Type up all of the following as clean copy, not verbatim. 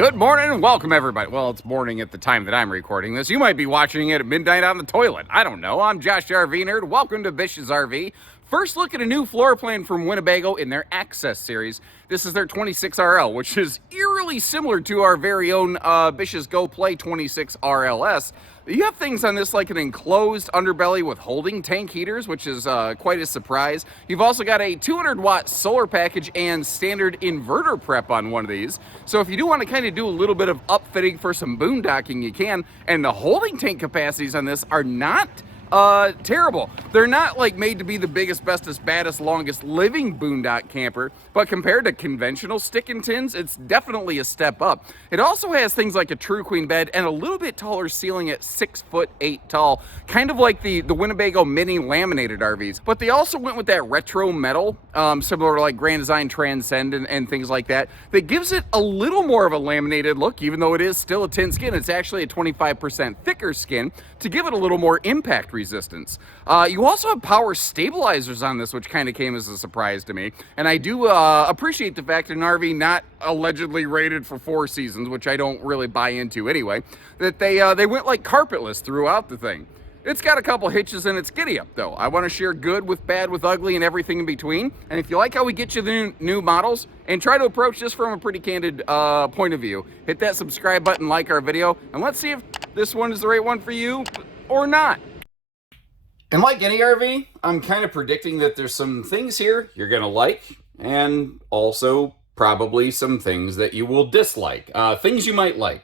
Good morning and welcome, everybody. Well, it's morning at the time that I'm recording this. You might be watching it at midnight on the toilet. I don't know. I'm Josh RV Nerd. Welcome to Bish's RV. First look at a new floor plan from Winnebago in their Access series. This is their 26RL, which is eerily similar to our very own Bish's Go Play 26RLS. You have things on this like an enclosed underbelly with holding tank heaters, which is quite a surprise. You've also got a 200-watt solar package and standard inverter prep on one of these. So if you do want to kind of do a little bit of upfitting for some boondocking, you can. And the holding tank capacities on this are not terrible. They're not like made to be the biggest, bestest, baddest, longest living boondock camper, but compared to conventional stick and tins, it's definitely a step up. It also has things like a true queen bed and a little bit taller ceiling at 6'8" tall, kind of like the Winnebago mini laminated RVs. But they also went with that retro metal, similar to like Grand Design Transcend and things like that, that gives it a little more of a laminated look, even though it is still a tin skin. It's actually a 25% thicker skin to give it a little more impact resistance. You also have power stabilizers on this, which kind of came as a surprise to me. And I do appreciate the fact that an RV not allegedly rated for 4 seasons, which I don't really buy into anyway, that they went like carpetless throughout the thing. It's got a couple hitches in its giddy up though. I want to share good with bad with ugly and everything in between. And if you like how we get you the new models and try to approach this from a pretty candid point of view, hit that subscribe button, like our video, and let's see if this one is the right one for you or not. And like any RV, I'm kind of predicting that there's some things here you're going to like, and also probably some things that you will dislike. Things you might like.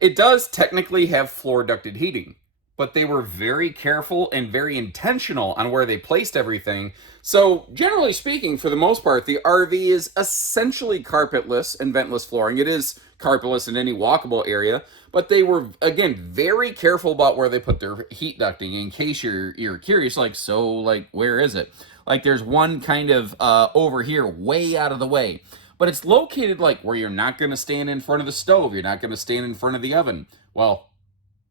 It does technically have floor ducted heating, but they were very careful and very intentional on where they placed everything. So generally speaking, for the most part, the RV is essentially carpetless and ventless flooring. It is carpetless in any walkable area, but they were, again, very careful about where they put their heat ducting. In case you're curious, like, where is it? Like, there's one kind of over here, way out of the way. But it's located, like, where you're not going to stand in front of the stove. You're not going to stand in front of the oven. Well,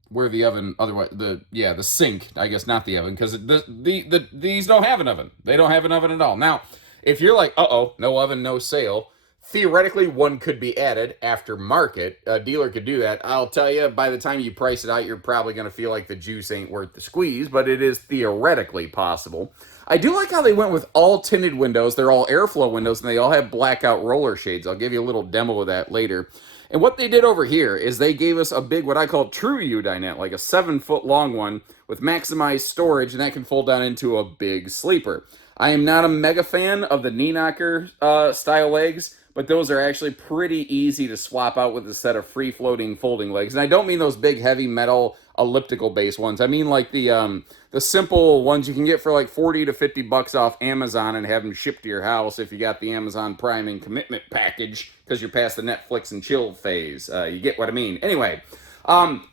where the oven, otherwise, the sink, I guess, not the oven, because these don't have an oven. They don't have an oven at all. Now, if you're like, uh-oh, no oven, no sale, theoretically, one could be added after market. A dealer could do that. I'll tell you, by the time you price it out, you're probably going to feel like the juice ain't worth the squeeze, but it is theoretically possible. I do like how they went with all tinted windows. They're all airflow windows, and they all have blackout roller shades. I'll give you a little demo of that later. And what they did over here is they gave us a big, what I call true U dinette, like a 7-foot long one with maximized storage, and that can fold down into a big sleeper. I am not a mega fan of the knee knocker style legs, but those are actually pretty easy to swap out with a set of free-floating folding legs. And I don't mean those big, heavy metal elliptical-based ones. I mean like the simple ones you can get for like 40 to 50 bucks off Amazon and have them shipped to your house if you got the Amazon Prime and Commitment package because you're past the Netflix and chill phase. You get what I mean. Anyway,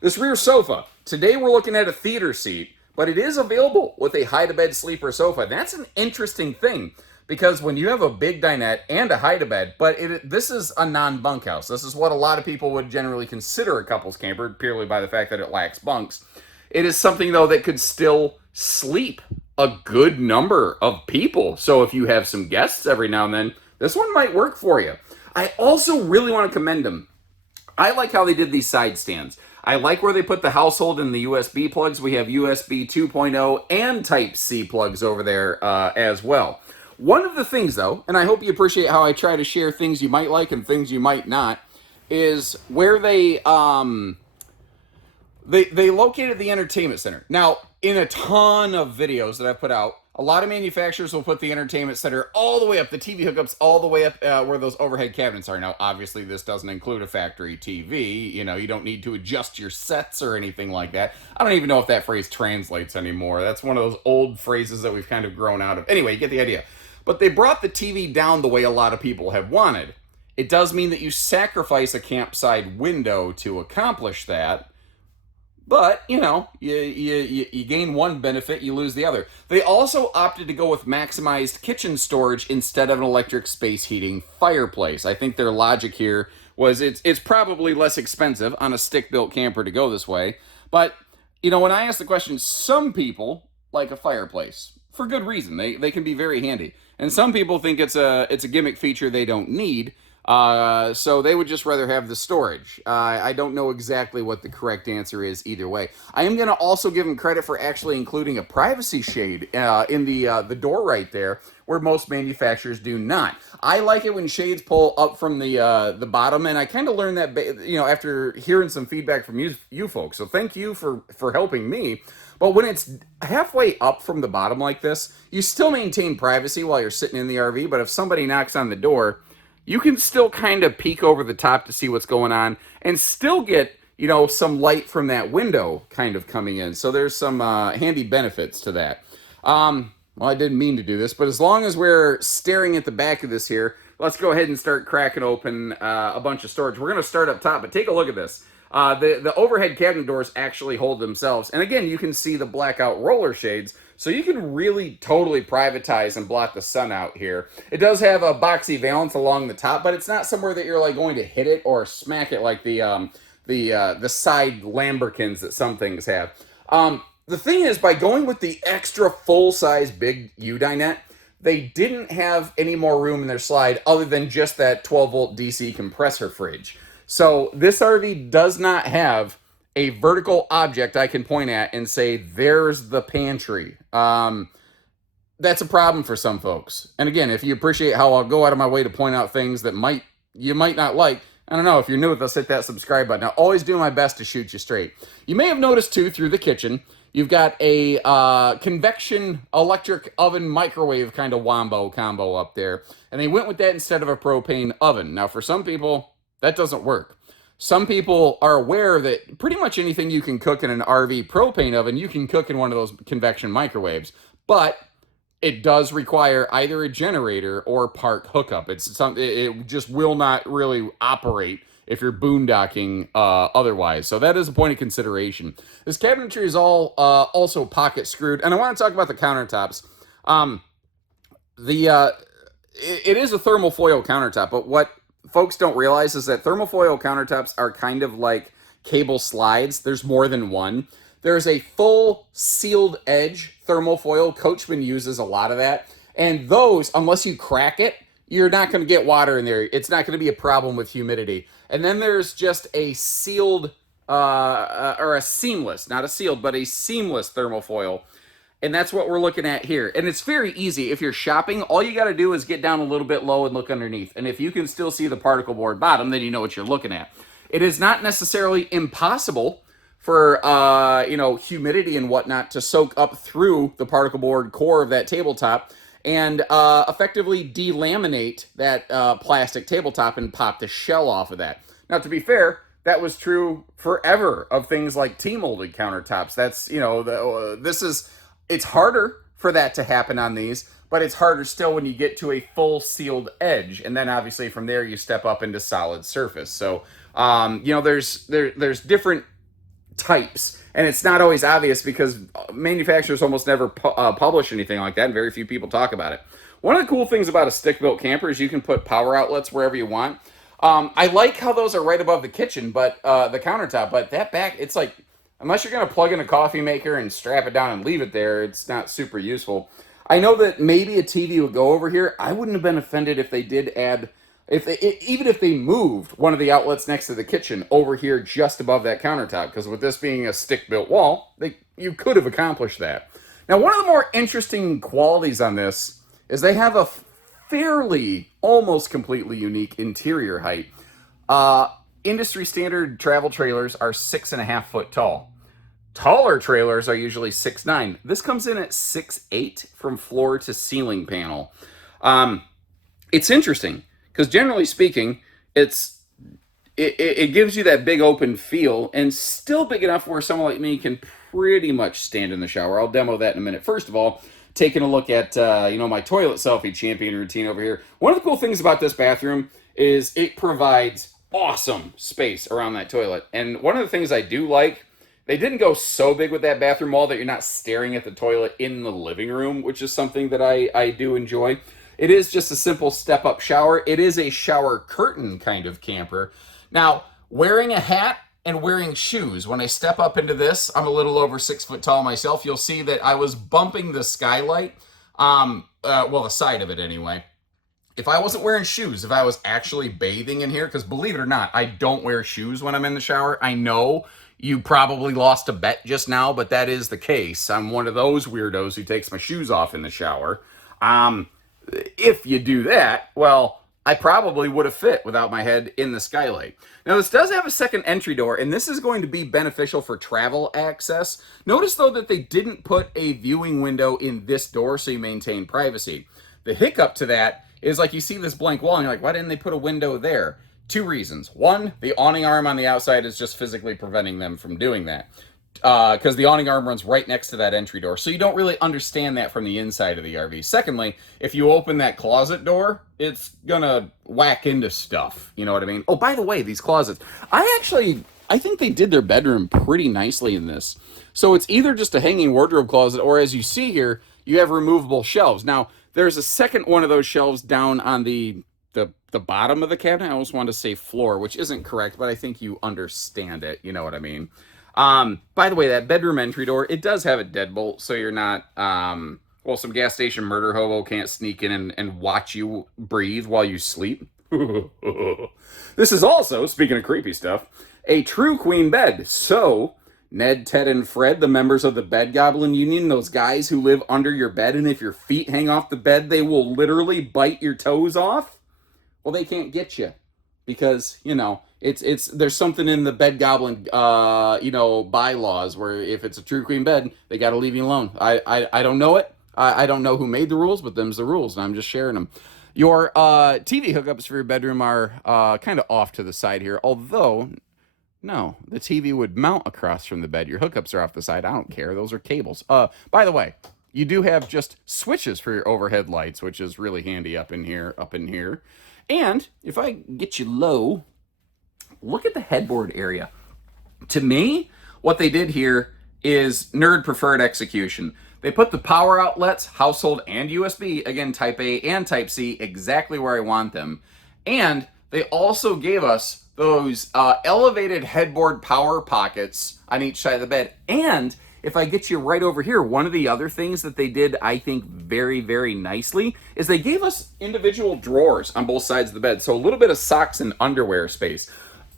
this rear sofa. Today we're looking at a theater seat, but it is available with a hide-to-bed sleeper sofa. That's an interesting thing. Because when you have a big dinette and a hide-a-bed, but this is a non-bunkhouse. This is what a lot of people would generally consider a couples camper, purely by the fact that it lacks bunks. It is something, though, that could still sleep a good number of people. So if you have some guests every now and then, this one might work for you. I also really want to commend them. I like how they did these side stands. I like where they put the household and the USB plugs. We have USB 2.0 and Type-C plugs over there as well. One of the things, though, and I hope you appreciate how I try to share things you might like and things you might not, is where they located the entertainment center. Now, in a ton of videos that I've put out, a lot of manufacturers will put the entertainment center all the way up, the TV hookups all the way up where those overhead cabinets are. Now, obviously, this doesn't include a factory TV. You know, you don't need to adjust your sets or anything like that. I don't even know if that phrase translates anymore. That's one of those old phrases that we've kind of grown out of. Anyway, you get the idea. But they brought the TV down the way a lot of people have wanted. It does mean that you sacrifice a campsite window to accomplish that. But, you know, you gain one benefit, you lose the other. They also opted to go with maximized kitchen storage instead of an electric space heating fireplace. I think their logic here was it's probably less expensive on a stick-built camper to go this way. But, you know, when I ask the question, some people like a fireplace. For good reason. They can be very handy. And some people think it's a gimmick feature they don't need. So they would just rather have the storage. I don't know exactly what the correct answer is either way. I am going to also give them credit for actually including a privacy shade in the door right there, where most manufacturers do not. I like it when shades pull up from the bottom, and I kind of learned that after hearing some feedback from you folks. So thank you for helping me. But when it's halfway up from the bottom like this, you still maintain privacy while you're sitting in the RV. But if somebody knocks on the door, you can still kind of peek over the top to see what's going on and still get, some light from that window kind of coming in. So there's some handy benefits to that. Well, I didn't mean to do this, but as long as we're staring at the back of this here, let's go ahead and start cracking open a bunch of storage. We're going to start up top, but take a look at this. The overhead cabinet doors actually hold themselves. And again, you can see the blackout roller shades. So you can really totally privatize and block the sun out here. It does have a boxy valance along the top, but it's not somewhere that you're like going to hit it or smack it like the side lambrequins that some things have. The thing is, by going with the extra full-size big U-dinette, they didn't have any more room in their slide other than just that 12-volt DC compressor fridge. So this RV does not have a vertical object I can point at and say, there's the pantry. That's a problem for some folks. And again, if you appreciate how I'll go out of my way to point out things that you might not like, I don't know, if you're new with us, hit that subscribe button. I'll always do my best to shoot you straight. You may have noticed, too, through the kitchen, you've got a convection electric oven microwave kind of wombo combo up there. And they went with that instead of a propane oven. Now, for some people, that doesn't work. Some people are aware that pretty much anything you can cook in an RV propane oven, you can cook in one of those convection microwaves. But it does require either a generator or park hookup. It just will not really operate if you're boondocking otherwise. So that is a point of consideration. This cabinetry is all also pocket screwed. And I want to talk about the countertops. It is a thermal foil countertop, but what folks don't realize is that thermofoil countertops are kind of like cable slides. There's more than one. There's a full sealed edge thermofoil. Coachman uses a lot of that. And those, unless you crack it, you're not going to get water in there. It's not going to be a problem with humidity. And then there's just a sealed, or a seamless, not a sealed, but a seamless thermofoil. And that's what we're looking at here. And it's very easy. If you're shopping, all you got to do is get down a little bit low and look underneath. And if you can still see the particle board bottom, then you know what you're looking at. It is not necessarily impossible for, humidity and whatnot to soak up through the particle board core of that tabletop and effectively delaminate that plastic tabletop and pop the shell off of that. Now, to be fair, that was true forever of things like T-molded countertops. That's, it's harder for that to happen on these, but it's harder still when you get to a full sealed edge. And then obviously from there you step up into solid surface. So, there's different types, and it's not always obvious because manufacturers almost never publish anything like that, and very few people talk about it. One of the cool things about a stick-built camper is you can put power outlets wherever you want. I like how those are right above the kitchen, but the countertop, but that back, it's like, unless you're going to plug in a coffee maker and strap it down and leave it there, it's not super useful. I know that maybe a TV would go over here. I wouldn't have been offended if they did add, even if they moved one of the outlets next to the kitchen over here just above that countertop, because with this being a stick-built wall, you could have accomplished that. Now, one of the more interesting qualities on this is they have a fairly, almost completely unique interior height. Industry standard travel trailers are 6.5 foot tall. Taller trailers are usually 6'9". This comes in at 6'8" from floor to ceiling panel. It's interesting because generally speaking, it gives you that big open feel and still big enough where someone like me can pretty much stand in the shower. I'll demo that in a minute. First of all, taking a look at my toilet selfie champion routine over here. One of the cool things about this bathroom is it provides awesome space around that toilet. And one of the things I do like, they didn't go so big with that bathroom wall that you're not staring at the toilet in the living room, which is something that I do enjoy. It is just a simple step-up shower. It is a shower curtain kind of camper. Now, wearing a hat and wearing shoes. When I step up into this, I'm a little over 6 foot tall myself. You'll see that I was bumping the skylight, the side of it anyway. if I wasn't wearing shoes, if I was actually bathing in here, because believe it or not, I don't wear shoes when I'm in the shower. I know you probably lost a bet just now, but that is the case. I'm one of those weirdos who takes my shoes off in the shower. Um, if you do that, well, I probably would have fit without my head in the skylight. Now, this does have a second entry door, and this is going to be beneficial for travel access. Notice, though, that they didn't put a viewing window in this door so you maintain privacy. The hiccup to that is, like, you see this blank wall, and you're like, why didn't they put a window there? Two reasons. One, the awning arm on the outside is just physically preventing them from doing that, because the awning arm runs right next to that entry door. So you don't really understand that from the inside of the RV. Secondly, if you open that closet door, it's gonna whack into stuff. You know what I mean? Oh, by the way, these closets, I think they did their bedroom pretty nicely in this. So it's either just a hanging wardrobe closet, or as you see here, you have removable shelves. Now, there's a second one of those shelves down on the bottom of the cabinet. I almost want to say floor, which isn't correct, but I think you understand it. You know what I mean? By the way, that bedroom entry door, it does have a deadbolt, so you're not, well, some gas station murder hobo can't sneak in and watch you breathe while you sleep. This is also, speaking of creepy stuff, a true queen bed. So, Ned, Ted, and Fred, the members of the Bed Goblin Union, those guys who live under your bed, and if your feet hang off the bed, they will literally bite your toes off. Well, they can't get you because, it's there's something in the Bed Goblin bylaws where if it's a true queen bed, they got to leave you alone. I don't know it. I don't know who made the rules, but them's the rules, and I'm just sharing them. Your TV hookups for your bedroom are kind of off to the side here, although no, the TV would mount across from the bed. Your hookups are off the side. I don't care. Those are cables. By the way, you do have just switches for your overhead lights, which is really handy up in here, And if I get you low, look at the headboard area. To me, what they did here is nerd preferred execution. They put the power outlets, household and USB, again, type A and type C, exactly where I want them. And they also gave us those elevated headboard power pockets on each side of the bed. And if I get you right over here, one of the other things that they did, I think, very, very nicely is they gave us individual drawers on both sides of the bed. So a little bit of socks and underwear space.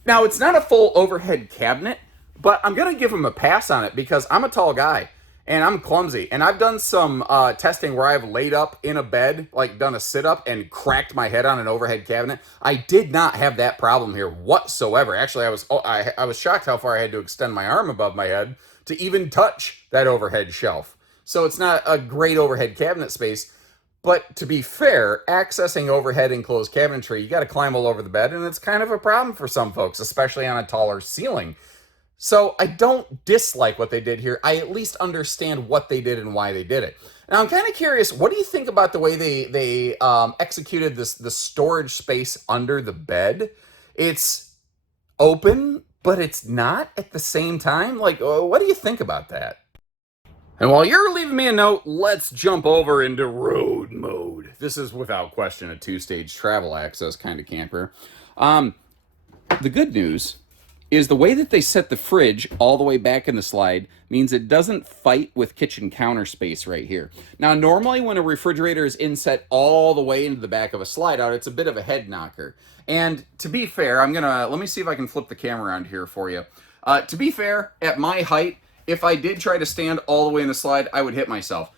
Now, it's not a full overhead cabinet, but I'm going to give them a pass on it because I'm a tall guy and I'm clumsy. And I've done some testing where I've laid up in a bed, like done a sit-up and cracked my head on an overhead cabinet. I did not have that problem here whatsoever. Actually, I was shocked how far I had to extend my arm above my head to even touch that overhead shelf. So it's not a great overhead cabinet space. But to be fair, accessing overhead enclosed cabinetry, you got to climb all over the bed, and it's kind of a problem for some folks, especially on a taller ceiling. So I don't dislike what they did here. I at least understand what they did and why they did it. Now I'm kind of curious, what do you think about the way they executed the storage space under the bed? It's open, but it's not at the same time. Like, what do you think about that? And while you're leaving me a note, let's jump over into road mode. This is without question a two-stage travel access kind of camper. The good news is the way that they set the fridge all the way back in the slide means it doesn't fight with kitchen counter space right here. Now, normally when a refrigerator is inset all the way into the back of a slide out, it's a bit of a head knocker. And to be fair, let me see if I can flip the camera around here for you. To be fair, at my height, if I did try to stand all the way in the slide, I would hit myself.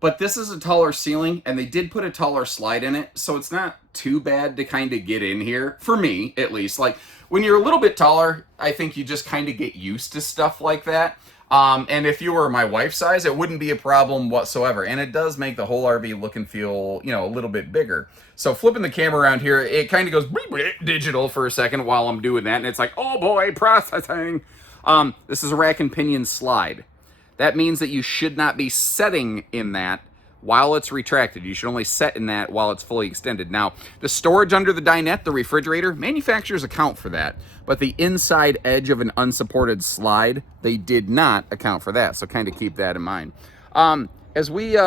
But this is a taller ceiling, and they did put a taller slide in it, so it's not too bad to kind of get in here, for me, at least. Like, when you're a little bit taller, I think you just kind of get used to stuff like that. And if you were my wife's size, it wouldn't be a problem whatsoever. And it does make the whole RV look and feel, a little bit bigger. So flipping the camera around here, it kind of goes digital for a second while I'm doing that, and it's like, oh boy, processing. This is a rack and pinion slide. That means that you should not be setting in that while it's retracted. You should only set in that while it's fully extended. Now, the storage under the dinette, the refrigerator, manufacturers account for that. But the inside edge of an unsupported slide, they did not account for that. So kind of keep that in mind. As we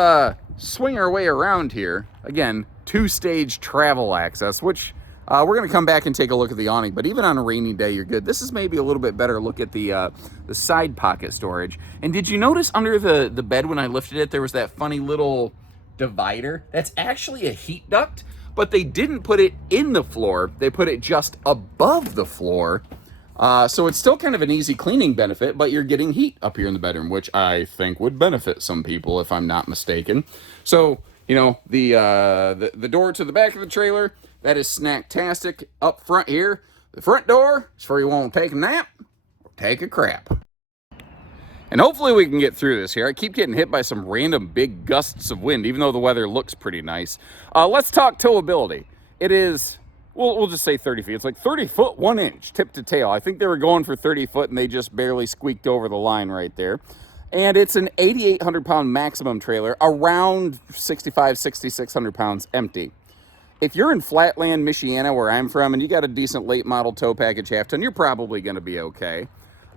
swing our way around here, again, two-stage travel access, which we're going to come back and take a look at the awning, but even on a rainy day, you're good. This is maybe a little bit better look at the side pocket storage. And did you notice under the bed when I lifted it, there was that funny little divider? That's actually a heat duct, but they didn't put it in the floor. They put it just above the floor. So it's still kind of an easy cleaning benefit, but you're getting heat up here in the bedroom, which I think would benefit some people if I'm not mistaken. So, you know, the door to the back of the trailer, that is snacktastic. Up front here, the front door is for you want to take a nap or take a crap. And hopefully we can get through this here. I keep getting hit by some random big gusts of wind, even though the weather looks pretty nice. Let's talk towability. It is, we'll just say 30 feet. It's like 30 foot, 1 inch, tip to tail. I think they were going for 30 foot and they just barely squeaked over the line right there. And it's an 8,800 pound maximum trailer, around 6,600 pounds empty. If you're in Flatland, Michiana, where I'm from, and you got a decent late model tow package half ton, you're probably going to be okay.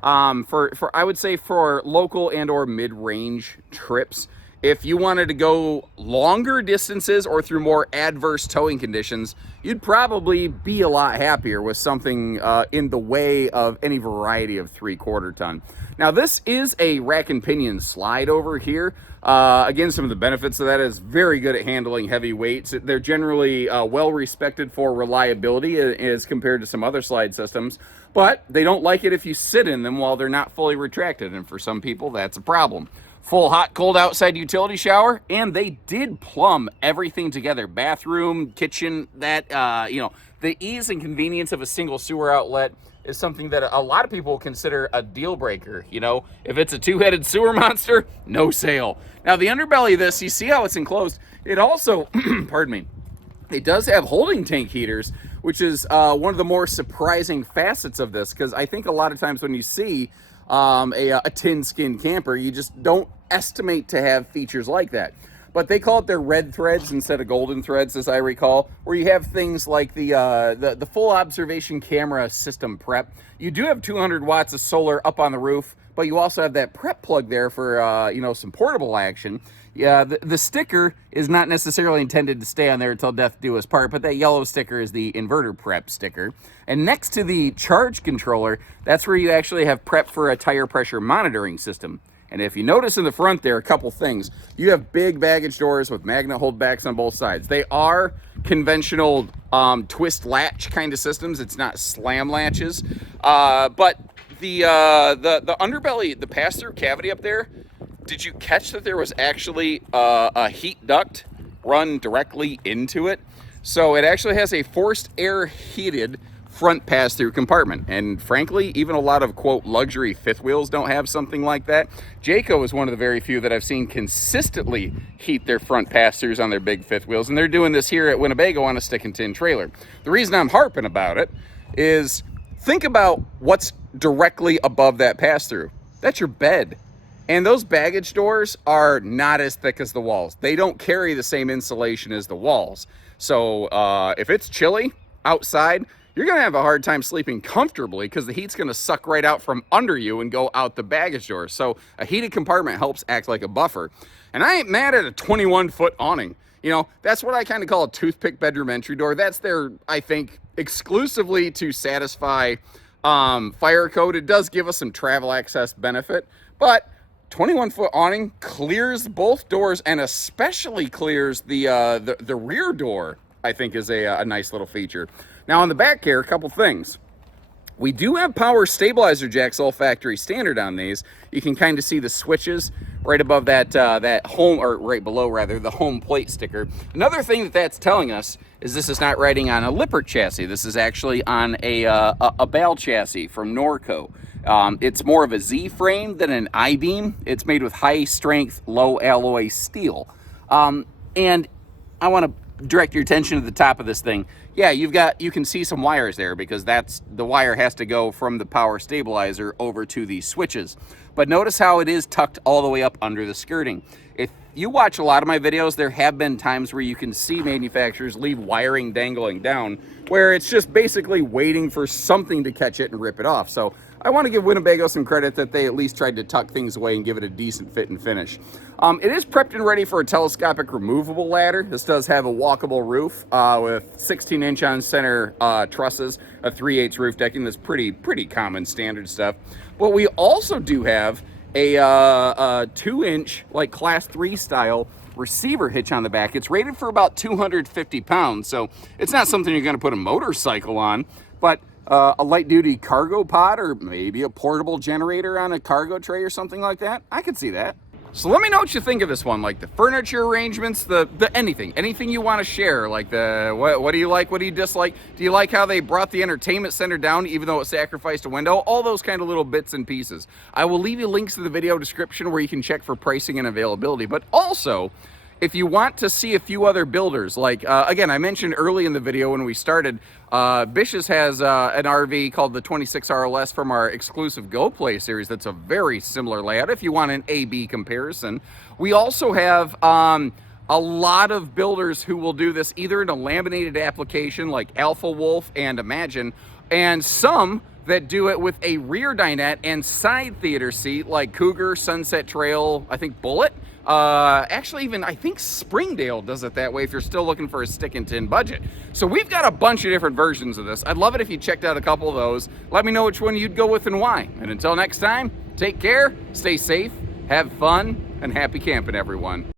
I would say for local and or mid-range trips, if you wanted to go longer distances or through more adverse towing conditions, you'd probably be a lot happier with something in the way of any variety of 3/4 ton. Now this is a rack and pinion slide over here. Again, some of the benefits of that is very good at handling heavy weights. They're generally well respected for reliability as compared to some other slide systems, but they don't like it if you sit in them while they're not fully retracted, and for some people that's a problem. Full hot, cold outside utility shower, and they did plumb everything together. Bathroom, kitchen, that, you know, the ease and convenience of a single sewer outlet is something that a lot of people consider a deal breaker. You know, if it's a two-headed sewer monster, no sale. Now the underbelly of this, you see how it's enclosed. It also, pardon me, it does have holding tank heaters, which is one of the more surprising facets of this, because I think a lot of times when you see a tin skin camper, you just don't estimate to have features like that. But they call it their red threads instead of golden threads, as I recall, where you have things like the full observation camera system prep. You do have 200 watts of solar up on the roof, but you also have that prep plug there for you know, some portable action. Yeah, the sticker is not necessarily intended to stay on there until death do us part, but that yellow sticker is the inverter prep sticker. And next to the charge controller, that's where you actually have prep for a tire pressure monitoring system. And if you notice in the front there, a couple things. You have big baggage doors with magnet holdbacks on both sides. They are conventional twist latch kind of systems. It's not slam latches. But the underbelly, the pass-through cavity up there, did you catch that there was actually a heat duct run directly into it? So it actually has a forced air heated front pass-through compartment, and frankly even a lot of quote luxury fifth wheels don't have something like that. Jayco is one of the very few that I've seen consistently heat their front pass-throughs on their big fifth wheels, and they're doing this here at Winnebago on a stick and tin trailer. The reason I'm harping about it is think about what's directly above that pass-through. That's your bed. And those baggage doors are not as thick as the walls. They don't carry the same insulation as the walls. So if it's chilly outside, you're gonna have a hard time sleeping comfortably because the heat's gonna suck right out from under you and go out the baggage door. So a heated compartment helps act like a buffer. And I ain't mad at a 21-foot awning. You know, that's what I kind of call a toothpick bedroom entry door. That's there, I think, exclusively to satisfy fire code. It does give us some travel access benefit, but 21-foot awning clears both doors and especially clears the rear door, I think is a nice little feature. Now on the back here, a couple things. We do have power stabilizer jacks, all factory standard on these. You can kind of see the switches right above that home, or right below rather, the home plate sticker. Another thing that's telling us is this is not riding on a Lippert chassis. This is actually on a BAL chassis from Norco. It's more of a Z frame than an I-beam. It's made with high strength, low alloy steel. And I want to direct your attention to the top of this thing. Yeah, you can see some wires there because the wire has to go from the power stabilizer over to the switches. But notice how it is tucked all the way up under the skirting. If you watch a lot of my videos, there have been times where you can see manufacturers leave wiring dangling down where it's just basically waiting for something to catch it and rip it off. So I want to give Winnebago some credit that they at least tried to tuck things away and give it a decent fit and finish. It is prepped and ready for a telescopic removable ladder. This does have a walkable roof with 16-inch on center trusses, a 3/8 roof decking. That's pretty common standard stuff. But we also do have a 2-inch, like class 3 style, receiver hitch on the back. It's rated for about 250 pounds, so it's not something you're going to put a motorcycle on, but a light-duty cargo pod or maybe a portable generator on a cargo tray or something like that. I could see that. So let me know what you think of this one, like the furniture arrangements, the anything you want to share, like what do you like, what do you dislike? Do you like how they brought the entertainment center down even though it sacrificed a window? All those kind of little bits and pieces. I will leave you links to the video description where you can check for pricing and availability, but also, if you want to see a few other builders, like, again, I mentioned early in the video when we started, Bish's has an RV called the 26 RLS from our exclusive Go Play series that's a very similar layout if you want an A-B comparison. We also have a lot of builders who will do this either in a laminated application like Alpha Wolf and Imagine, and some that do it with a rear dinette and side theater seat like Cougar, Sunset Trail, I think Bullet. Actually, even I think Springdale does it that way if you're still looking for a stick and tin budget. So we've got a bunch of different versions of this. I'd love it if you checked out a couple of those. Let me know which one you'd go with and why. And until next time, take care, stay safe, have fun, and happy camping, everyone.